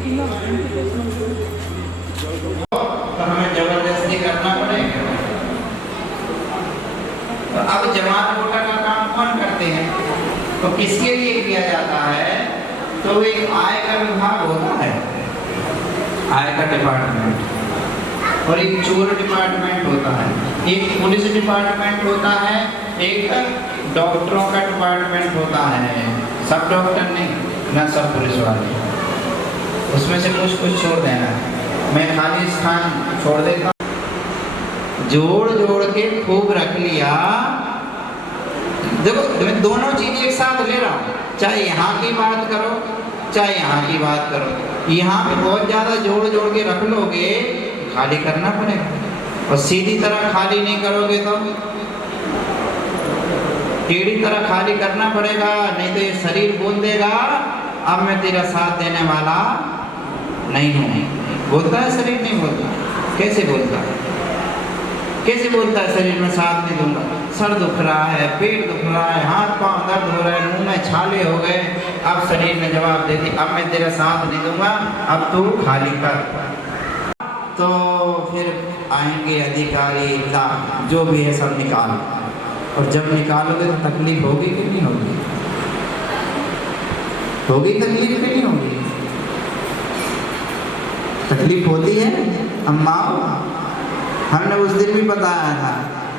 तो हमें जबरदस्ती करना पड़ेगा। तो अब जमात कोटा का काम कौन करते हैं? तो किसके लिए किया जाता है? तो एक आयकर विभाग होता है, आयकर डिपार्टमेंट, और एक चोर डिपार्टमेंट होता है, एक पुलिस डिपार्टमेंट होता है, एक डॉक्टरों का डिपार्टमेंट होता है। सब डॉक्टर नहीं, ना सब पुलिस वाले, उसमें से कुछ कुछ छोड़ देना। मैं खाली स्थान छोड़ देता हूँ। जोड़ जोड़ के खूब रख लिया। देखो मैं दोनों चीजें एक साथ ले रहा हूँ, चाहे यहाँ की बात करो चाहे यहाँ की बात करो। यहाँ पे बहुत ज्यादा जोड़ जोड़ के रख लोगे, खाली करना पड़ेगा। और सीधी तरह खाली नहीं करोगे तो टेढ़ी तरह खाली करना पड़ेगा, नहीं तो ये शरीर बोल देगा अब मैं तेरा साथ देने वाला नहीं हूँ। बोलता है शरीर? नहीं बोलता। कैसे बोलता है? कैसे बोलता है शरीर में साथ नहीं दूंगा? सर दुख रहा है, पेट दुख रहा है, हाथ पांव दर्द हो रहा है, मुंह में छाले हो गए, अब शरीर ने जवाब दे दी अब मैं तेरा साथ नहीं दूंगा, अब तू खाली कर। तो फिर आएंगे अधिकारी जो भी है सब निकाल, और जब निकालोगे तो तकलीफ होगी कि नहीं होगी? होगी तकलीफ कि नहीं होगी? तकलीफ होती है अम्मा। हमने उस दिन भी बताया था,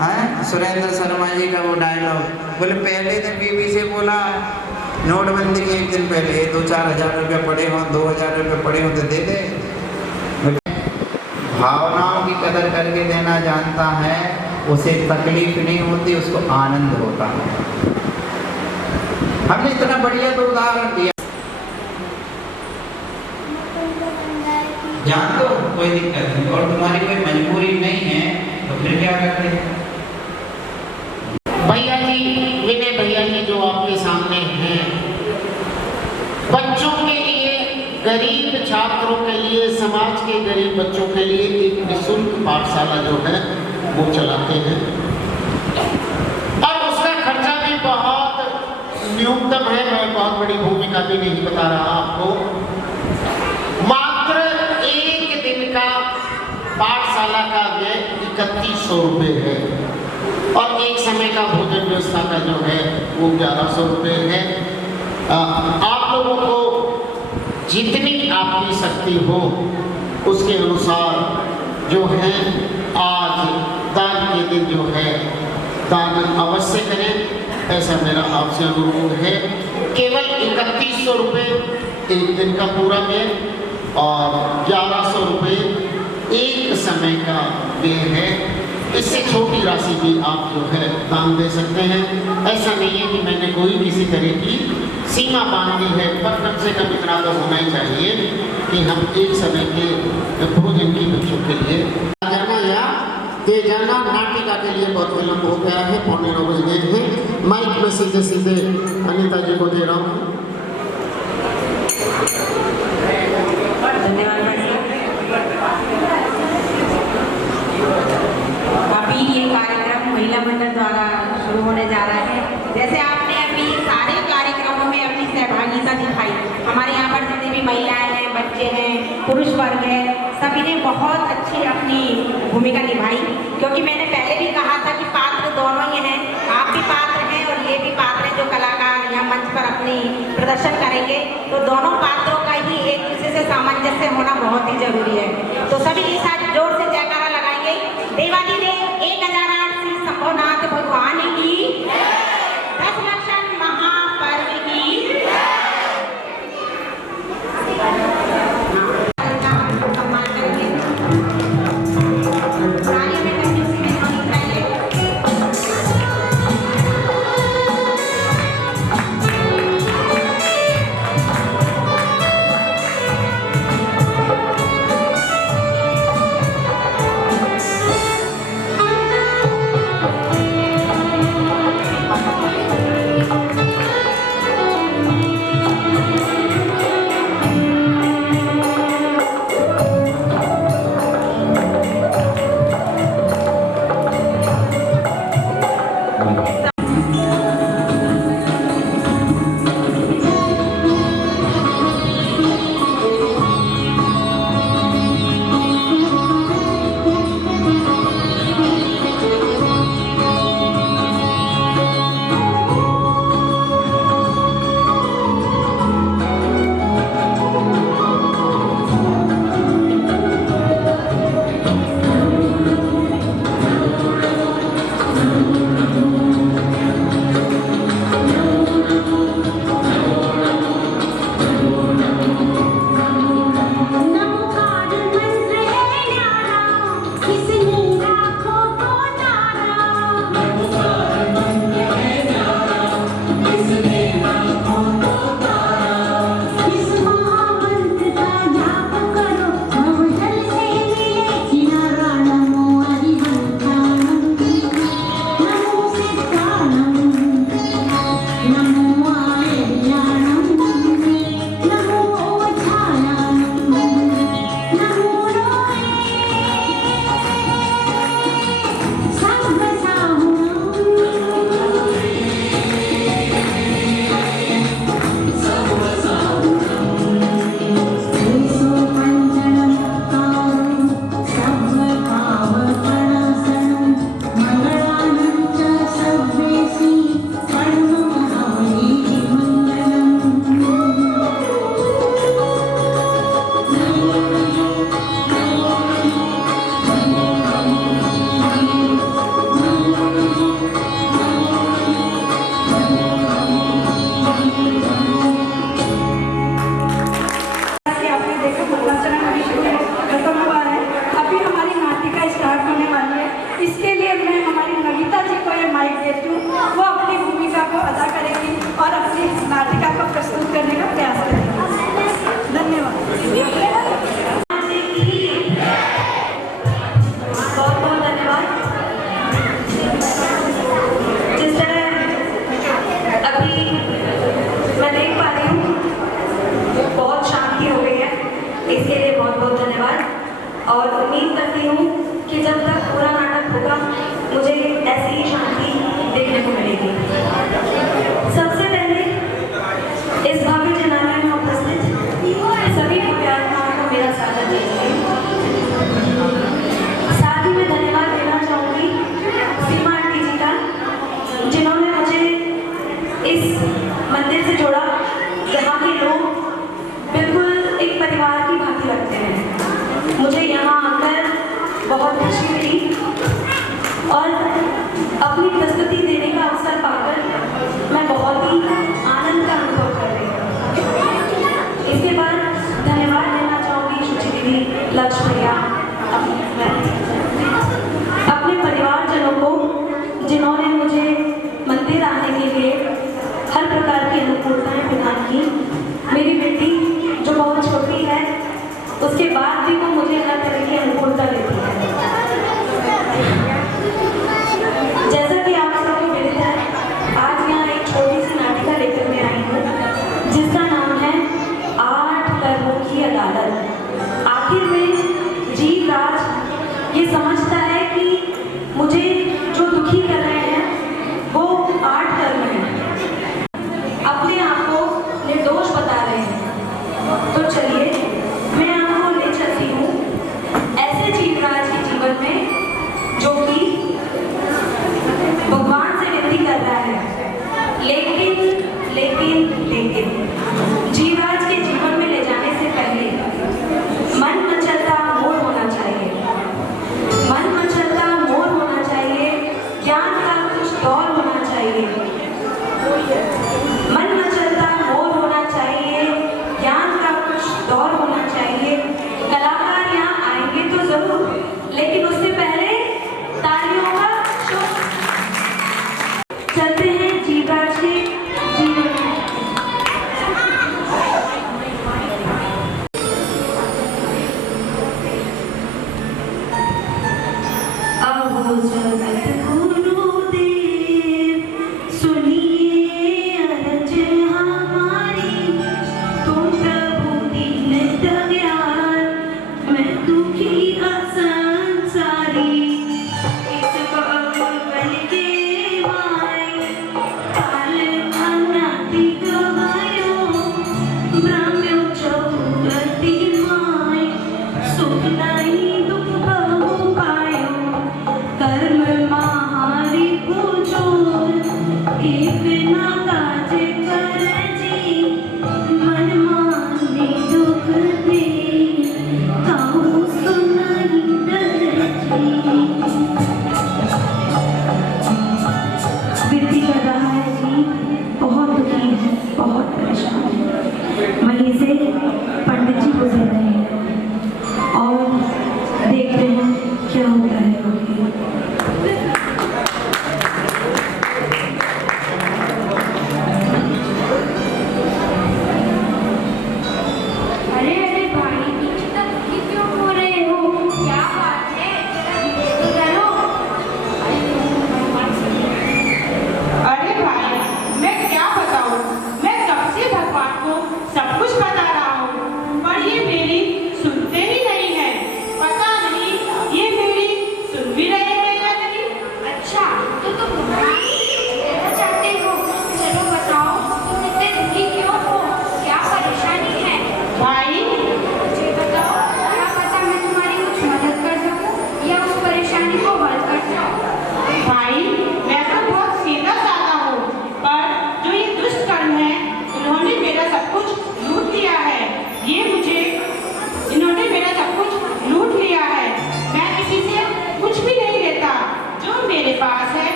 है सुरेंद्र शर्मा जी का वो डायलॉग, बोले पहले दिन बीवी से बोला नोटबंदी के एक दिन पहले 2-4 हज़ार रुपये पड़े हों, 2,000 रुपये पड़े हों तो दे दे। भावनाओं की कदर करके देना जानता है, उसे तकलीफ नहीं होती, उसको आनंद होता है। हमने इतना बढ़िया तो उदाहरण दिया, जान दो कोई दिक्कत नहीं, और तुम्हारी कोई मजबूरी नहीं है तो फिर क्या करते हैं? भैया जी, विनय भैया जी जो आपके सामने हैं, बच्चों के लिए, गरीब छात्रों के लिए, समाज के गरीब बच्चों के लिए एक निःशुल्क पाठशाला जो है वो चलाते हैं, और उसका खर्चा भी बहुत न्यूनतम है। मैं बहुत बड़ी भूमिका भी नहीं बता रहा आपको। मात्र एक दिन का पाठशाला का व्यय 3100 रुपये है, और एक समय का भोजन व्यवस्था का जो है वो 1100 रुपये है। आप लोगों को जितनी आपकी शक्ति हो उसके अनुसार जो है आज दान के दिन जो है दान अवश्य करें, ऐसा मेरा आपसे अनुरोध है। केवल 3100 रुपये एक दिन का पूरा व्यय और 1100 रुपये एक समय का व्यय है। इससे छोटी राशि भी आप जो है दान दे सकते हैं। ऐसा नहीं है कि मैंने कोई किसी तरह की सीमा बांधी है, पर कम से कम इतना तो होना ही चाहिए कि हम एक समय के भोजन की बच्चों के लिए जाना या दे जाना। नाटिका के लिए बहुत विलम्ब हो गया है, 9:15 बज गए हैं। माइक में सीधे सीधे अनीता जी को दे रहा हूँ। अभी ये कार्यक्रम महिला मंडल द्वारा शुरू होने जा रहा है। जैसे आपने अभी सारे कार्यक्रमों में अपनी सहभागिता दिखाई, हमारे यहाँ पर जितनी भी महिलाएं हैं, बच्चे हैं, पुरुष वर्ग है, सभी ने बहुत अच्छी अपनी भूमिका निभाई। क्योंकि मैंने पहले भी कहा था कि पात्र दोनों ही हैं, आप भी पात्र हैं और ये भी पात्र हैं जो कलाकार यहाँ मंच पर अपनी प्रदर्शन करेंगे। तो दोनों पात्रों का ही एक दूसरे से सामंजस्य होना बहुत ही जरूरी है। तो सभी के साथ जोर से जयकारा लगाएंगे। देवादिदेव 1008 श्री शंभुनाथ भगवान की, 10 लक्षण महापर्व की। और उम्मीद करती हूँ कि जब तक पूरा नाटक होगा मुझे ऐसी ही शांति देखने को मिलेगी। सबसे पहले इस भव्य जनाने में उपस्थित सभी पुण्यात्माओं को मेरा स्वागत है। साथ ही मैं धन्यवाद देना चाहूँगी सीमा आंटी जी का, जिन्होंने मुझे इस मंदिर से जोड़ा, जहाँ के लोग बिल्कुल एक परिवार की भांति रखते हैं। मुझे यहाँ आकर बहुत खुशी मिली और अपनी प्रस्तुति देने का अवसर पाकर मैं बहुत ही आनंद का अनुभव कर रही हूँ। इसके बाद धन्यवाद देना चाहूँगी शुचि दीदी, लक्ष्य भैया, अपने परिवारजनों को, जिन्होंने मुझे मंदिर आने के लिए हर प्रकार की अनुकूलताएं प्रदान की। मेरी बेटी जो बहुत छोटी है, उसके बाद भी वो मुझे हर तरह की अनुकूलता देती है। जैसा कि आप सबको विदित है, आज यहाँ एक छोटी सी नाटिका लेकर मैं आई हूँ, जिसका नाम है 8 कर्मों की अदालत। आखिर में जीवराज ये समझता है कि मुझे जो दुखी कर रहे हैं वो 8 कर्म हैं, अपने आप को निर्दोष बता रहे हैं। तो चलिए मैं आपको ले चलती हूँ ऐसे जीवराज के जीवन में जो कि भगवान से विनती कर रहा है, लेकिन जीवराज के जीवन में ले जाने से पहले मन मचलता मोर होना चाहिए। मन मचलता मोर होना चाहिए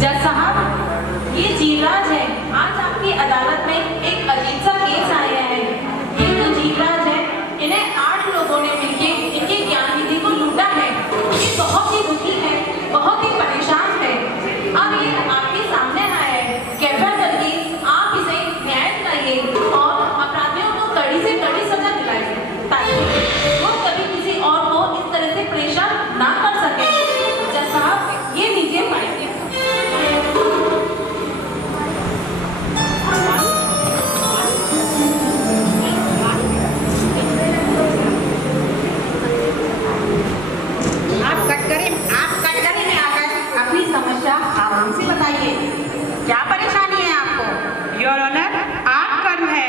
जज साहब, ये जीवराज है। आज आपकी अदालत में एक अजीब सा केस आया है। ये जो जीवराज है, इन्हें 8 लोगों ने मिलके इनके ज्ञान निधि को लूटा है। ये बहुत ही दुखी है, बहुत ही परेशान है। अब ये आपके सामने आया है। कृपया करके आप इसे न्याय दिलाइए और अपराधियों को कड़ी से कड़ी सजा दिलाइए, ताकि वो कभी किसी और को इस तरह से परेशान ना कर सके। जज साहब, ये लीजिए फाइल। आप कटघरे में आकर अपनी समस्या आराम से बताइए। क्या परेशानी है आपको? योर ऑनर, 8 कर्म है।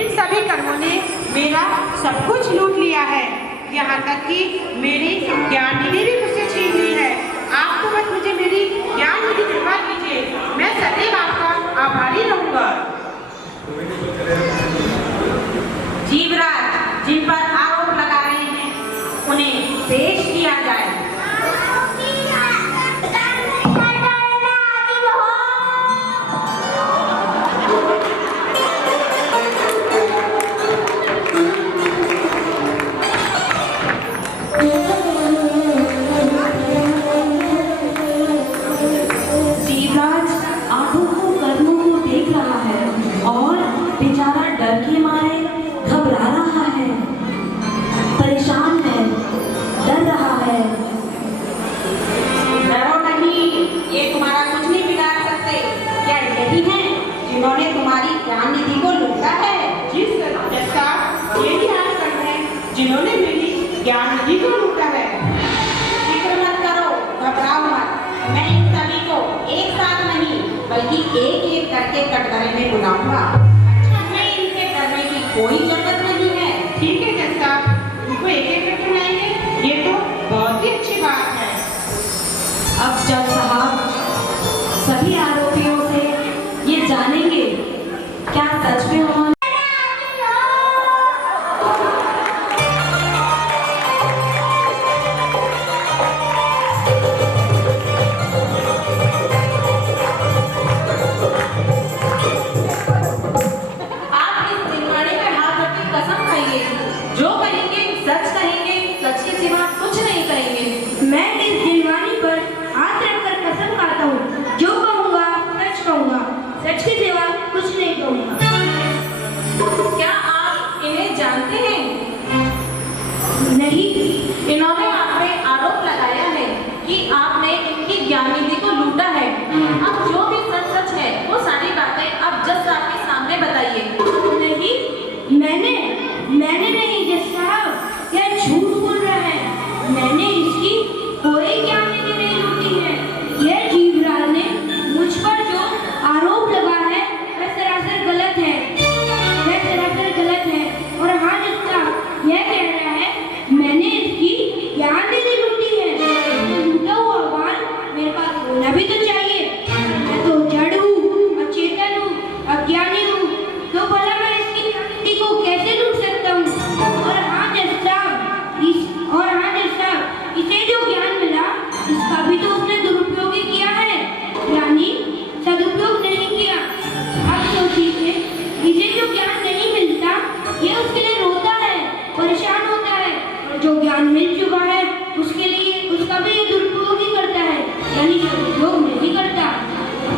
इन सभी कर्मों ने मेरा सब कुछ लूट लिया है। यहाँ तक कि मेरी ज्ञान निधि भी मुझसे छीन ली है। आप तो बस मुझे मेरी ज्ञान निधि दिलवा दीजिए, मैं सदैव आपका आभारी रहूंगा। जीवराज, जिन पर आरोप लगा रहे हैं, उन्हें पेश किया जाए। जीवराज आठों को कर्मों को देख रहा है और बेचारा डर के मारे घबरा रहा है, परेशान है, डर रहा है। डरो नहीं, ये तुम्हारा कुछ नहीं बिगाड़ सकते। क्या यही है जिन्होंने तुम्हारी ज्ञान निधि को लूटा है? जी सर, जैसा यही 8 कर्म है जिन्होंने मेरी ज्ञान निधि को लूटा है। फिक्र मत करो, घबराओ मत। मैं इन सभी को एक साथ नहीं, बल्कि एक एक करके कटघरे में बुलाऊंगा। मैं इनसे डरने की कोई जरूरत नहीं है। ठीक है जैसा, उनको एक एक करके बुलाएंगे, ये तो बहुत ही अच्छी बात है। अब जज साहब सभी आरोपियों से ये जानेंगे क्या सच में उन्होंने आप इस दिलवाड़े पे हाथ रख के कसम खाइए, जो कहेंगे सच कहेंगे, सच के सिवा कुछ नहीं कहेंगे। मैं इस दिलवानी पर हाथ रखकर कसम खाता हूँ, जो कहूँगा सच के सिवा कुछ नहीं कहूँगा। क्या आप इन्हें जानते हैं? नहीं। इन्होंने आप पे आरोप लगाया है कि आपने इनकी ज्ञान निधि को लूटा है। अब जो भी सच है वो सारी बातें अब जज साहब के सामने बताइए। नहीं, मैंने नहीं जज साहब, यह झूठ बोल रहा है। मैंने इसकी कोई ज्ञान निधि नहीं लूटी है। यह जीवराज ने मुझ पर जो आरोप लगा है वह सरासर गलत है, और हाँ जज साहब, यह कह रहा है मैंने इसकी ज्ञान निधि लूटी है। तो लूटा हुआ माल मेरे पास होना भी तो चाहिए। मैं तो जड़ हूँ, अचेतन हूँ, अज्ञानी हूँ, तो भला मैं इसकी निधि को कैसे लूट सकता हूँ? और हाँ जज साहब, इसे जो ज्ञान मिला इसका भी तो उसने दुरुपयोग ही किया है, यानी सदुपयोग नहीं किया। अब सोचिए, इसे जो ज्ञान नहीं मिलता ये उसके लिए रोता है, परेशान होता है, और जो ज्ञान मिल चुका है उसके लिए उसका भी ये दुरुपयोग ही करता है, यानी सदुपयोग नहीं करता।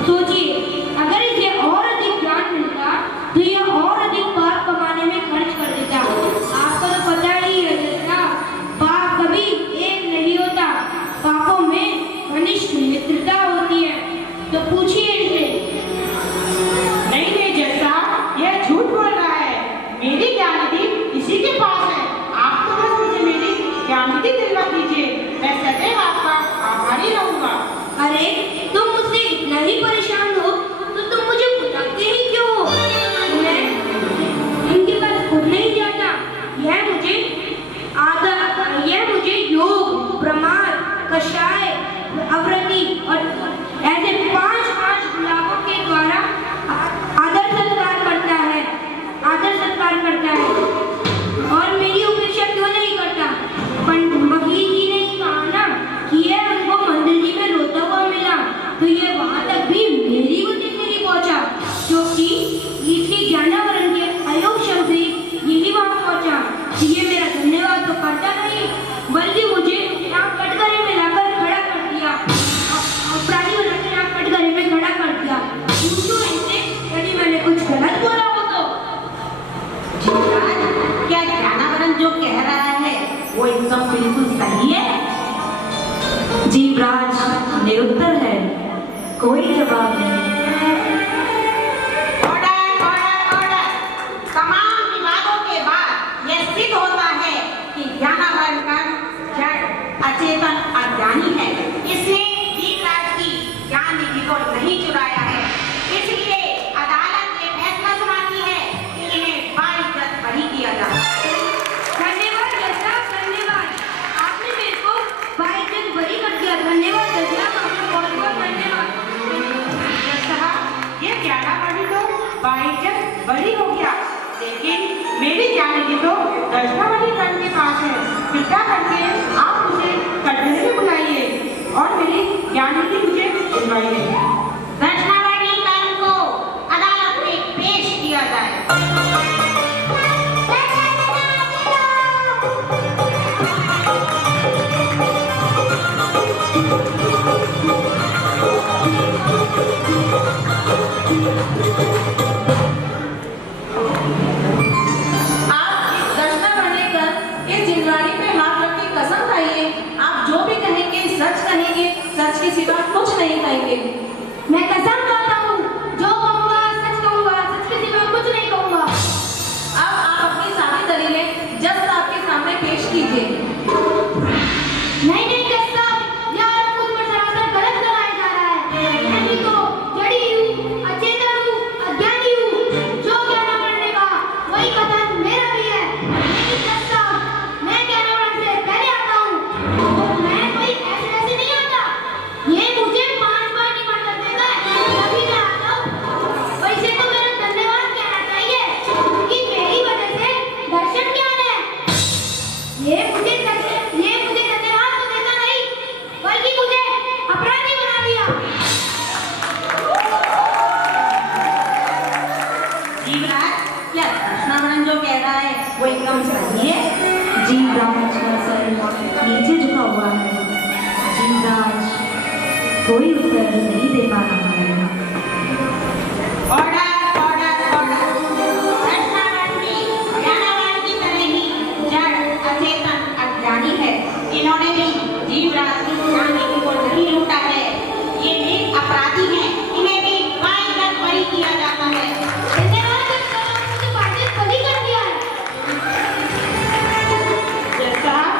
सोचिए, अगर इसे और अधिक ज्ञान मिलता तो ये और अधिक पाप कमाने में खर्च कर देता। आपको तो पता ही है जैसा, पाप कभी एक नहीं होता, पापों में घनिष्ठ मित्रता होती है। तो पूछिए इसे। नहीं जैसा, यह झूठ बोल रहा है। मेरी ज्ञान निधि इसी के पास है। आप तो बस मुझे मेरी ज्ञान निधि दिलवा दीजिए, मैं सदैव आपका आभारी रहूंगा। अरे तुम मुझसे इतना ही परेशान हो तो तुम मुझे बुलाते ही क्यों हो? मैं इनके पास खुद नहीं जाता। यह मुझे योग, प्रमाद, कषाय, अवृति और ऐसे 5 गुलाबों के द्वारा आदर सत्कार करता है और मेरी उपेक्षा क्यों नहीं करता? पंडित सब बिल्कुल सही है? जीवराज निरुत्तर है, कोई जवाब नहीं। Order order order. तमाम विवादों के बाद यह सिद्ध होता है कि ज्ञानावरण कर्ण जड़ अचेतन अज्ञानी है। इसने जीवराज की ज्ञान निधि को नहीं चुराया है, इसलिए अदालत ये फैसला सुनाती है कि इन्हें बाइज्जत बरी किया जाए। धन्यवाद जज साहब, धन्यवाद। आपने मेरे को बाइज्जत बरी कर दिया। धन्यवाद जज साहब, आपका बहुत बहुत धन्यवाद। जज साहब, ये ज्ञानावरण तो बाइज्जत बरी हो गया, लेकिन मेरी ज्ञानी तो दर्शनावली कर्ण के पास है। कृपया करके आप मुझे कटघरे में बुलाइए और मेरी ज्ञानी मुझे बुलवाइए। दर्शनावली कर्ण को अदालत में पेश किया जाए। आप दर्शनावली कर इस जिंदगानी पे हाथ रख के कसम खाइए, आप जो भी कहेंगे सच कहेंगे, सच के सिवा कुछ नहीं कहेंगे। मैं कसम खाता हूँ, जो कहूँगा सच कहूँगा, सच के सिवा कुछ नहीं कहूँगा। अब आप अपनी सारी दलीलें जज साहब के सामने पेश कीजिए। नहीं नहीं जज साहब, यह आरोप मुझ पर सरासर गलत लगाया जा रहा है। मैं भी तो जड़ी हूँ, अचेतन हूँ, अज्ञानी हूँ। जो ज्ञानावरण ने कहा वही कथन मेरा भी है। लेकिन जज साहब, मैं ज्ञानावरण से पहले आता हूँ, तो मैं कोई ऐसे नहीं आता। ये मुझे 5 बार निमंत्रण देता है, तभी मैं आता हूँ। वैसे तो मेरा धन्यवाद कहना चाहिए कि मेरी वजह से दर्शन ज्ञान है। ये मुझे धन्यवाद तो देता नहीं, बल्कि मुझे अपराधी बना दिया। जीवराज, क्या दर्शनावरण जो कह रहा है वो एकदम सही है? जीवराज का सर नीचे झुका हुआ है। जीवराज कोई उत्तर नहीं दे पा रहा है। Order order order. दर्शनावली ज्ञानावरण की तरह ही जड़ अचेतन अज्ञानी है। इन्होंने भी जीवराज की ज्ञान निधि को नहीं लूटा है। ये भी अपराधी हैं, इन्हें भी बाइज्जत बरी किया जाता है। धन्यवाद जज साहब, मुझे बाइज्जत बरी कर दिया है। जज साहब,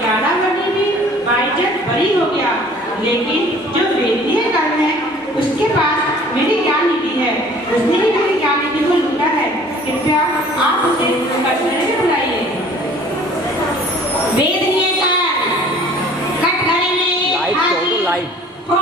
ज्ञानावली भी बाइज्जत बरी हो गया, लेकिन जो वेदनीय कर्ण है उसके पास मेरी ज्ञान निधि है। उसने ही मेरी ज्ञान निधि को लूटा है। कृपया आप मुझे कटघरे में बुलाइए। वेदनीय कर्ण, कटघरे में हाजिर हो।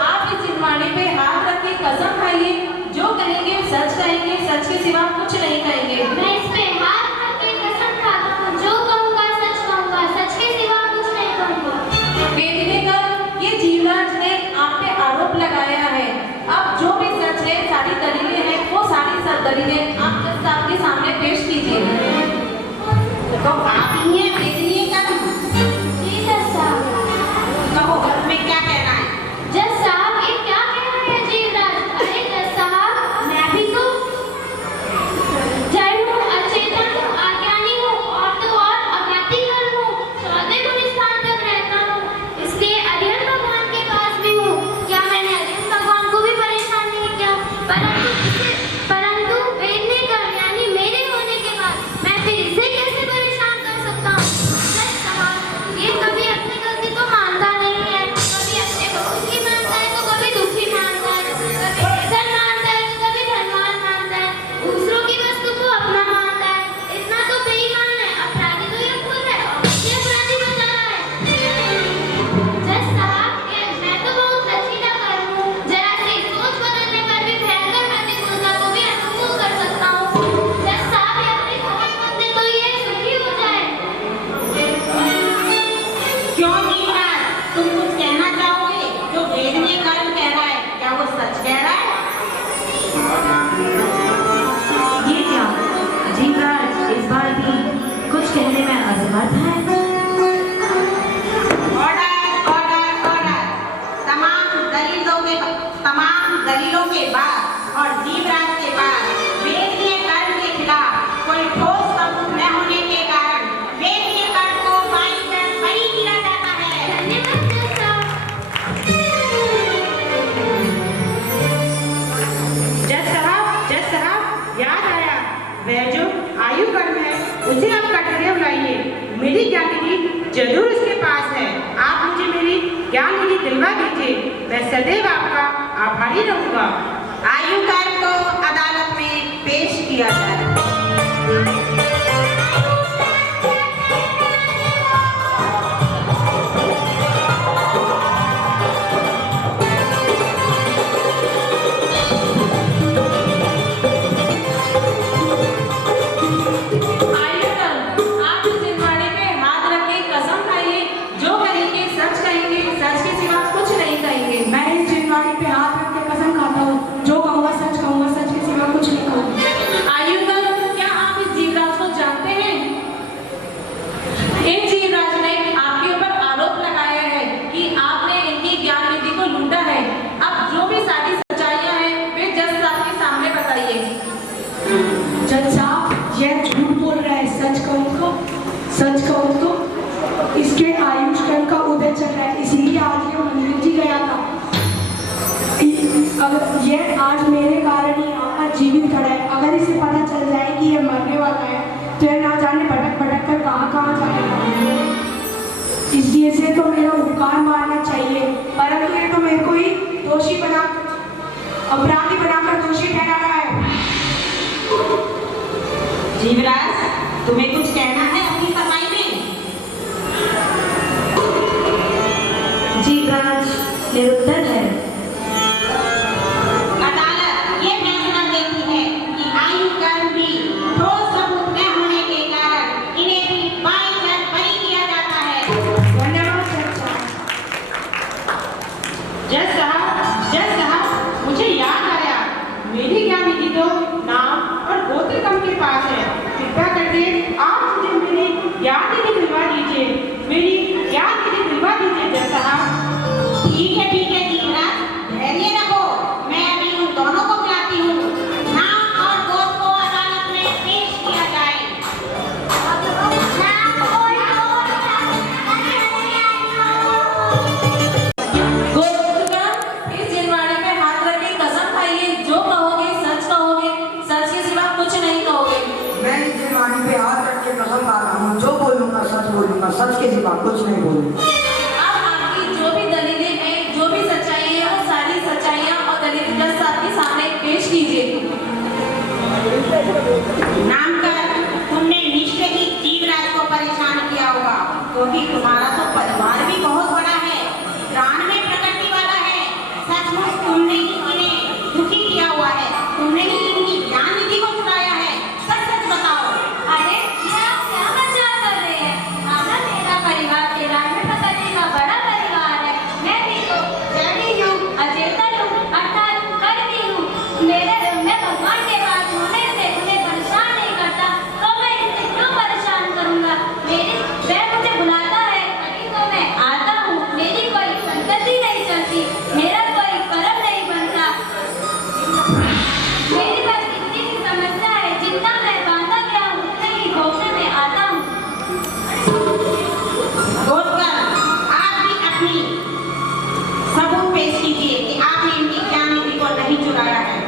आप इस जिम्माने पे हाथ रख के कसम खाइए, जो कहेंगे सच कहेंगे, सच के सिवा जरूर उसके पास है। आप मुझे मेरी ज्ञान निधि दिलवा दीजिए, मैं सदैव आपका आभारी रहूंगा। आयुकर को अदालत में पेश किया जाए। सच कहूँ तो इसके आयुष्काल का उदय चल रहा है, इसलिए आज ये मंदिर जी गया था। अगर ये आज मेरे कारण ही यहाँ पर जीवित खड़ा है, अगर इसे पता चल जाए कि ये मरने वाला है तो ये ना जाने भटक भटक कर कहाँ कहाँ जाएगा। इसलिए से तो मेरा उपकार मानना चाहिए, परंतु ये तो मेरे को ही दोषी बना, अपराधी बनाकर दोषी ठहरा रहा है। जीवराज, तुम्हें कुछ कहना है अपनी सफाई में? जीवराज निरुद्ध है। अदालत ये फैसला देती है कि आयुकर भी ठोस सबूत न होने के कारण इन्हें भी बाइक कर बरी किया जाता है। धन्यवाद चर्चा। जज साहब, मुझे याद आया, मेरी ज्ञान निधि तो नाम और गोत्र कम के पास है। कृपया करके आप मुझे मेरी ज्ञान निधि दिलवा दीजिए, मेरी ज्ञान निधि दिलवा दीजिए जज साहब। ठीक है जीवराज, धैर्य रखो, मैं अभी उन दोनों को बुलाती हूँ। नाम और गोत्र को अदालत में पेश किया जाए। इस जिनवाणी पे हाथ रख के कसम खाइए, जो कहोगे सच कहोगे, सच के सिवा कुछ नहीं कहोगे। मैं इस जिनवाणी पे हाथ रख के कसम खा रहा हूँ, जो बोलूंगा सच बोलूंगा, सच के सिवा कुछ नहीं बोलूंगा। अब आपकी जो भी दलीलें हैं, जो भी सच्चाई है, वो सारी सच्चाइयाँ और दलील जज साहब के सामने पेश कीजिए। नामकर, तुमने निश्चय ही जीवराज को परेशान किया होगा, क्योंकि तुम्हारा तो परिवार भी बहुत बड़ा है, प्राण में प्रकृति वाला है। सचमुच तुमने ही इन्हें दुखी किया हुआ है, तुमने ही इनकी ज्ञान निधि को चुराया है। सच सच बताओ। अरे ये आप क्या मजाक कर रहे हैं? माना मेरा परिवार तेरा में पकड़ने का बड़ा परिवार है। मैं भी तो जड़ी हूँ, अचेतन हूँ, अर्थात करती हूँ। मैं भगवान के पास होने से उन्हें परेशान नहीं करता, तो मैं इसे क्यों परेशान करूँगा? वह मुझे बुलाता है तभी तो मैं आता हूँ। मेरी कोई संगति नहीं चलती, मेरा कोई कर्म नहीं बनता। मेरी बस इतनी सी समस्या है, जितना मैं बांधा गया हूँ उतने ही भोगने में आता हूँ। गोलकर, आप भी अपनी सबूत पेश कीजिए कि आपने इनकी ज्ञान निधि को नहीं चुराया है।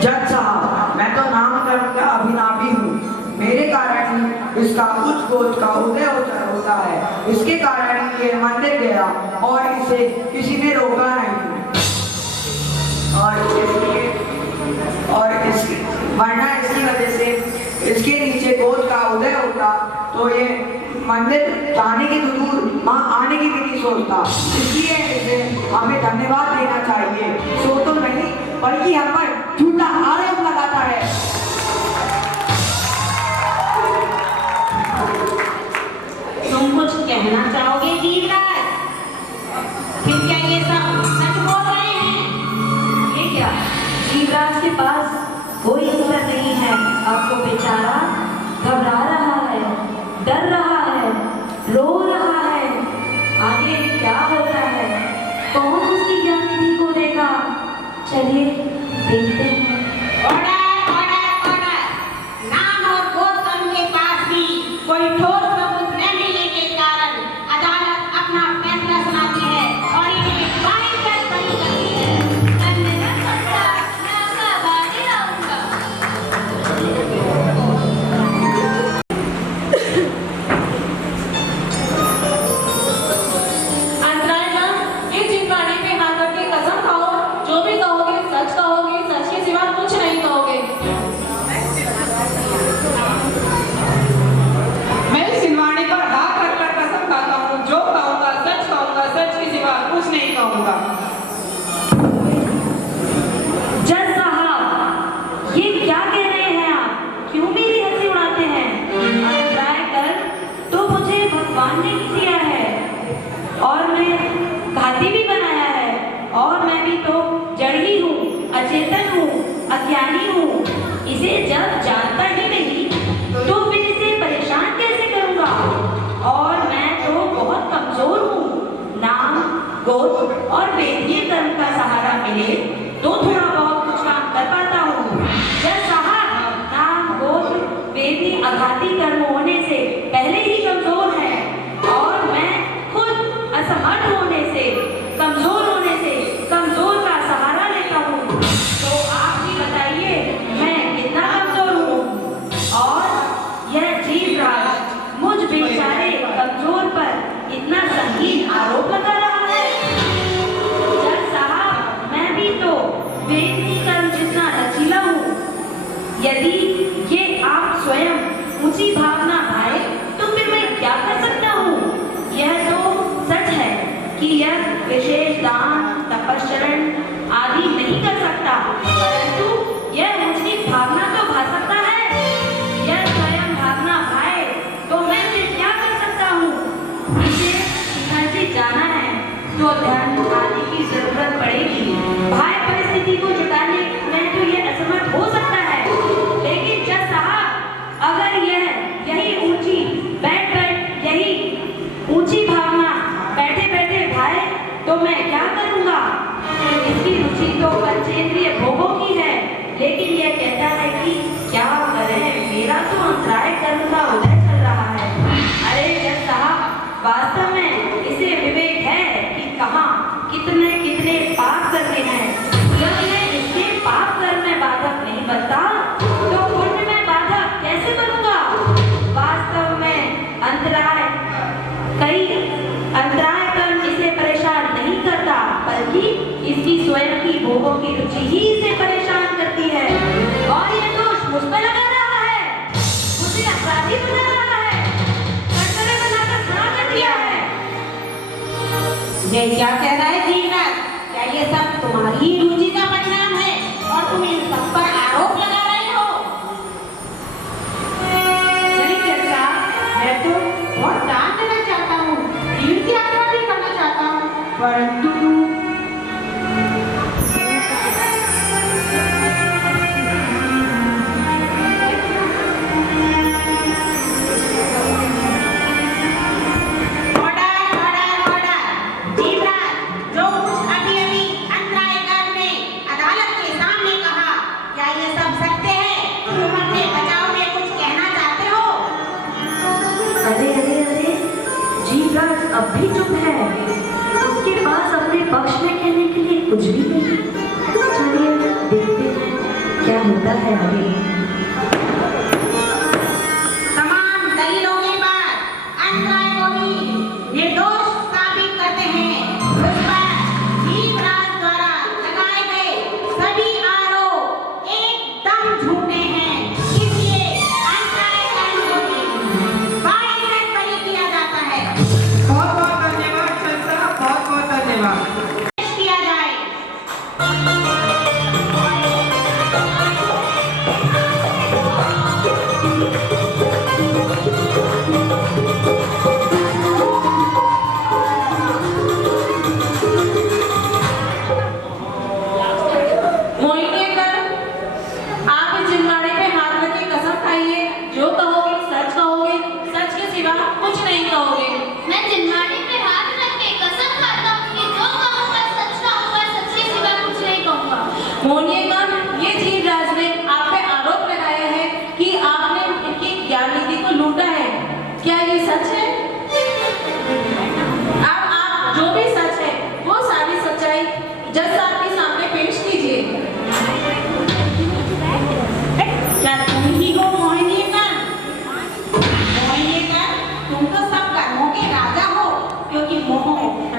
जज साहब, मैं तो नामकरण का अभिनावी हूँ, मेरे कारण ही इसका उच्च गोत्र का उदय होता है। इसके कारण ही ये मंदिर गया और इसे किसी ने रोका नहीं, वरना इसकी वजह से इसके नीचे गोत्र का उदय होता तो ये मंदिर जाने की तो दूर वहाँ आने की भी नहीं सोचता। इसलिए इसे हमें धन्यवाद देना चाहिए। सो तो नहीं, बल्कि हम पर झूठा आरोप लगाता है। तुम कुछ कहना चाहोगे जीवराज? फिर क्या ये सब सच बोल रहे हैं? ये क्या, जीवराज के पास कोई उत्तर नहीं है। आपको बेचारा घबरा रहा है, डर रहा है, रो रहा है। आगे क्या होता है, कौन उसकी ज्ञान निधि को देगा? चलिए देखते हैं। Order, order, order. नाम और गोत्र के पास भी कोई ठोस सबूत न मिलने के कारण अदालत अपना फैसला सुनाती है और इन्हें बाइक कर बरी करती है। धन्यवाद सरकार, मैं आपका आभारी रहूँगा। सामने किया है और मैं घाती भी बनाया है, और मैं भी तो जड़ ही हूँ, अचेतन हूँ, अज्ञानी हूँ। इसे जब जानता ही नहीं तो फिर इसे परेशान कैसे करूँगा? और मैं तो बहुत कमजोर हूँ। नाम, गोत्र और वेदीय कर्म का सहारा मिले तो थोड़ा बहुत कुछ काम कर पाता हूँ। जब साहब नाम, गोत्र, वेदी, आघाती कर्म होने से पहले ही कमजोर है, और मैं खुद असमर्थ होने से, कमजोर होने से कमजोर का सहारा लेता हूँ, तो आप ही बताइए मैं कितना कमजोर हूँ? और यह जीवराज मुझ बेचारे कमजोर पर इतना संगीन आरोप लगा रहा है। जज साहब, मैं भी तो वेदी कर्म जितना लचीला हूँ। यदि ये आप स्वयं ऊंची भावना भाए तो फिर मैं क्या कर सकता हूँ? यह तो सच है कि यह विशेष दान, तपस्चरण आदि नहीं कर सकता, परंतु यह मुझकी भावना तो भा सकता है। यह स्वयं भावना भाए तो मैं फिर क्या कर सकता हूँ? इसे नजदीक जाना है तो ध्यान आदि की जरूरत पड़ेगी। भाई परिस्थिति को जुटाने में तो यह असमर्थ हो सकता है, लेकिन जज साहब, अगर यही ऊंची यही ऊंची भावना बैठे बैठे भाए तो मैं क्या करूँगा? इसकी रुचि तो पंचेंद्रिय भोगों की है, लेकिन यह कहता है कि क्या करें, मेरा तो अंतराय कर्म का उदय चल रहा है। अरे जज साहब, वास्तव में इसे विवेक है कि कहाँ कितने कितने पाप करने हैं। जब मैं इसके पाप कर्म में बाधक नहीं बनता तो पुण्य में बाधक कैसे बनूंगा? वास्तव में अंतराय कर्म इसे परेशान नहीं करता, बल्कि इसकी स्वयं की भोगों की रुचि ही इसे परेशान करती है। और ये दोष मुझ पर लगा रहा है, मुझे अपराधी बना रहा है, कटघरे बनाकर खड़ा कर दिया है। ये क्या कह रहा है जीवराज? क्या ये सब तुम्हारी ही रुचि का परिणाम है और तुम इन सब पर आरोप लगा रहे हो? नहीं चचा, मैं तो बहुत दान देना चाहता हूँ, तीर्थ यात्रा भी करना चाहता हूँ, परंतु अब भी चुप है, उसके पास अपने पक्ष में कहने के लिए कुछ भी नहीं। चलिए देखते हैं क्या होता है आगे। तमाम दलीलों के बाद अंतराय को भी निर्दोष साबित करते हैं। उस पर जीवराज द्वारा लगाए गए सभी आरोप एकदम झूठे हैं, इसलिए अंतराय कर्म को भी बाइज्जत बरी किया जाता है। बहुत बहुत धन्यवाद जज साहब, बहुत बहुत धन्यवाद। किया जाए। मोहिनी कर, आप इस जिम्माड़े पे हाथ रख के कसम खाइए, जो कहोगे सच कहोगे, सच के सिवा कुछ नहीं कहोगे। मैं जिन्नाड़ी पे हाथ रख के कसम खाता हूँ कि जो कहूँगा सच कहूँगा, सच के सिवा कुछ नहीं कहूँगा। मोहिनीगण, ये जीवराज ने आप पे आरोप लगाया है कि आपने इनकी ज्ञान निधि को लूटा है। क्या ये सच है? अब आप जो भी सच है वो सारी सच्चाई जज साहब के सामने पेश कीजिए। क्या तुम ही हो मोहिनीगण? मोहिनीगण, तुम तो सब कर्मों के राजा हो, क्योंकि मोह,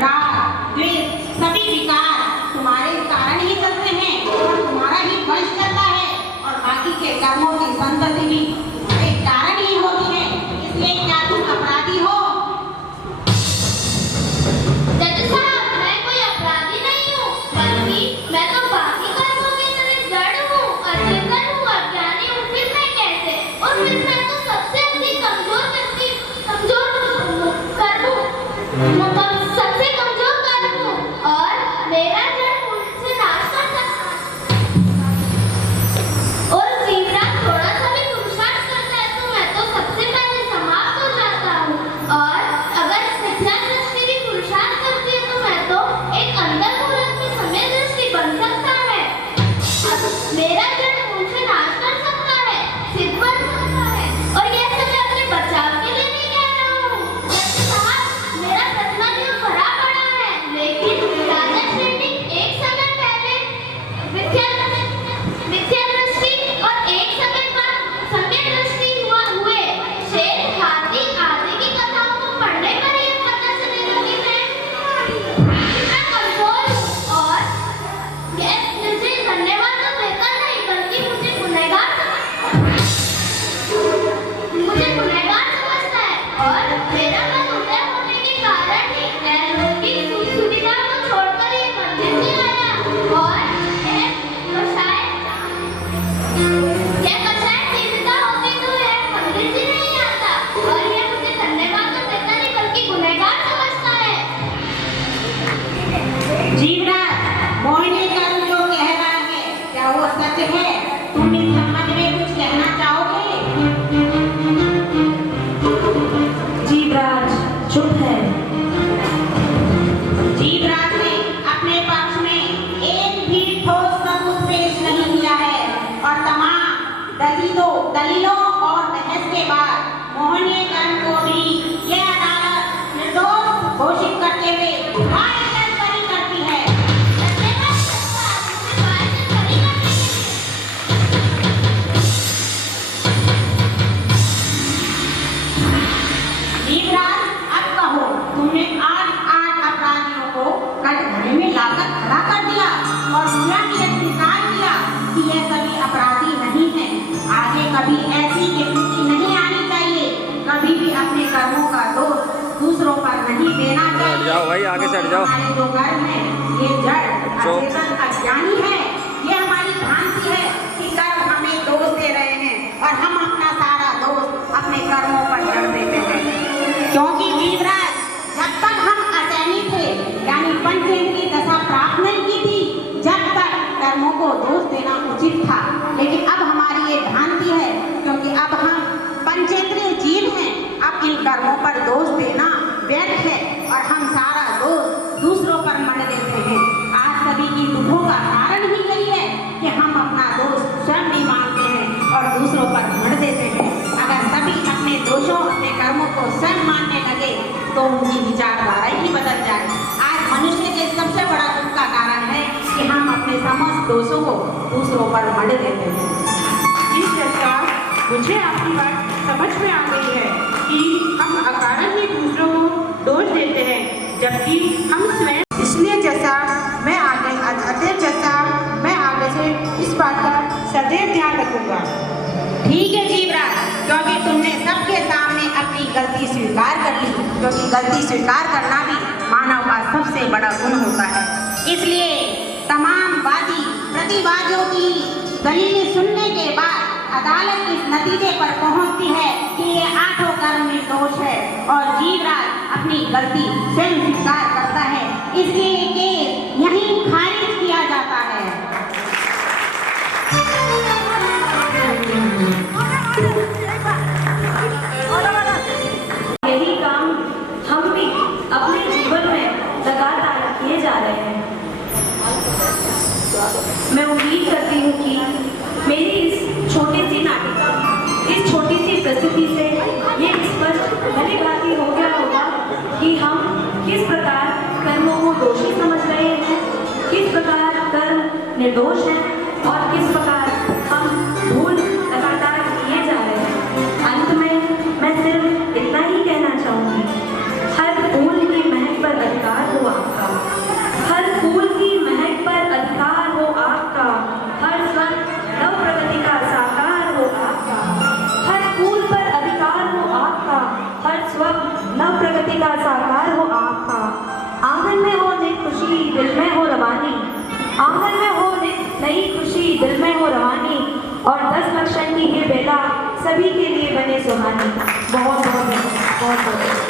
राग, द्वेष सभी विकार तुम्हारे कारण ही चलते हैं और तुम्हारा ही वंश चलता है, और बाकी के कर्मों की संतति भी तुम्हारे कारण ही होती है। इसलिए क्या तुम अपराधी हो? सबसे कमजोर कार्य हूँ और मेरा जड़ मुझसे नाश कर सकता है। और जीवराज थोड़ा सा भी पुरुषार्थ करता है तो मैं तो सबसे पहले समाप्त हो जाता हूँ। और अगर मिथ्या दृष्टि भी पुरुषार्थ करती है तो मैं तो एक अंधकूलक की समय दृष्टि बन सकता है। मेरा जड़ मुझसे नाश कर सकता है, सिद्ध बन सकता है। और यह सब मैं अपने बचाव के लिए नहीं कह रहा हूँ। जैसे साहब मेरा प्रतिमा जो भरा पड़ा है, लेकिन राजा श्रेणी एक समय पहले मिथ्या दृष्टि और एक समय बाद समय दृष्टि हुए शेर हाथी आदि की कथाओं को पढ़ने पर यह पता चलेगा कि मैं कितना कमजोर हूँ। और यह मुझे धन्यवाद तो देता नहीं बल्कि मुझे गुनहगार समझता है। और मेरा मन उदय होने के कारण ही लोग की सुविधा को छोड़कर ये मंदिर में आया। और यह कषाय जीविका होती तो यह मंदिर भी नहीं आता। और यह मुझे धन्यवाद तो देता नहीं बल्कि गुनहगार समझता है। जीवराज, मोहिनी कर्म जो कह रहा है क्या वो सच है? तुम इस संबंध में कुछ कहना चाहोगे? जीवराज चुप है। जीवराज ने अपने पक्ष में एक भी ठोस सबूत पेश नहीं किया है और तमाम दलीलों और बहस के बाद मोहिनी कर्म को भी यह अदालत निर्दोष घोषित करते हुए बाइज्जत बरी करती है। जीवराज, अब कहो, तुमने 8 अपराधियों को कटघरे में लाकर खड़ा कर दिया और स्वयं यह स्वीकार किया कि ये सभी अपराधी नहीं हैं। आगे कभी ऐसी स्थिति नहीं आनी चाहिए। कभी भी अपने कर्मों का दोष दूसरों पर नहीं देना चाहिए। जाओ भाई, आगे से हट जाओ। हमारे जो कर्म है ये जड़ अचेतन अज्ञानी है। ये हमारी भ्रांति है कि कर्म हमें दोष दे रहे हैं और हम अपना सारा दोष अपने कर्मों पर जड़ देते हैं। क्योंकि जीवराज, जब तक हम असैनी थे यानी पंचेंद्रिय दशा प्राप्त नहीं की थी, जब तक कर्मों को दोष देना उचित था। लेकिन अब हमारी ये भ्रांति है क्योंकि अब हम पंचेंद्रिय जीव हैं। अब इन कर्मों पर दोष देना व्यर्थ है और हम सारा दोष दूसरों पर मढ़ देते हैं। आज सभी की दुखों का कारण ही यही है कि हम अपना दोष स्वयं नहीं मानते हैं और दूसरों पर मढ़ देते हैं। अगर सभी अपने दोषों अपने कर्मों को स्वयं मानने लगे तो उनकी विचारधारा ही बदल जाए। आज मनुष्य के सबसे बड़ा दुख का कारण है कि हम अपने समस्त दोषों को दूसरों पर मढ़ देते हैं। इस चर्चा मुझे आपकी बात समझ में आ गई है कि हम अकारण ही दूसरों को दोष देते हैं जबकि हम स्वयं। इसलिए जैसा मैं आगे से इस बात का सदैव ध्यान रखूंगा। ठीक है जीवराज, क्योंकि तुमने सबके सामने अपनी गलती स्वीकार कर ली। क्योंकि गलती स्वीकार करना भी मानव का सबसे बड़ा गुण होता है। इसलिए तमाम वादी प्रतिवादियों की दलील सुनने के बाद अदालत इस नतीजे पर पहुंचती है कि ये 8 कर्म निर्दोष है और जीवराज अपनी गलती स्वयं स्वीकार करता है। इसलिए केस यहीं खारिज किया जाता है। यही काम हम भी अपने जीवन में लगातार किए जा रहे हैं। मैं उम्मीद करती हूँ कि मेरी इस छोटी सी नाटिका, इस छोटी सी प्रस्तुति से ये स्पष्ट भली भांति हो गया होगा कि हम किस प्रकार कर्मों को दोषी समझ रहे हैं, किस प्रकार कर्म निर्दोष हैं और किस प्रकार हम भूल लगातार किए जा रहे हैं। अंत में मैं सिर्फ इतना ही कहना चाहूँगी, हर फूल की महक पर अधिकार हो आपका, हर फूल की महक पर अधिकार हो आपका, हर स्वर नव प्रगति का साकार हो आपका, हर फूल पर अधिकार हो आपका, हर स्वर नव प्रगति का साकार हो आपका। आंगन में हो नित खुशी दिल में हो रवानी, आंगन में हो नित नई खुशी दिल में हो रवानी, और 10 लक्षण की ये बेला सभी के लिए बने सुहानी। बहुत बहुत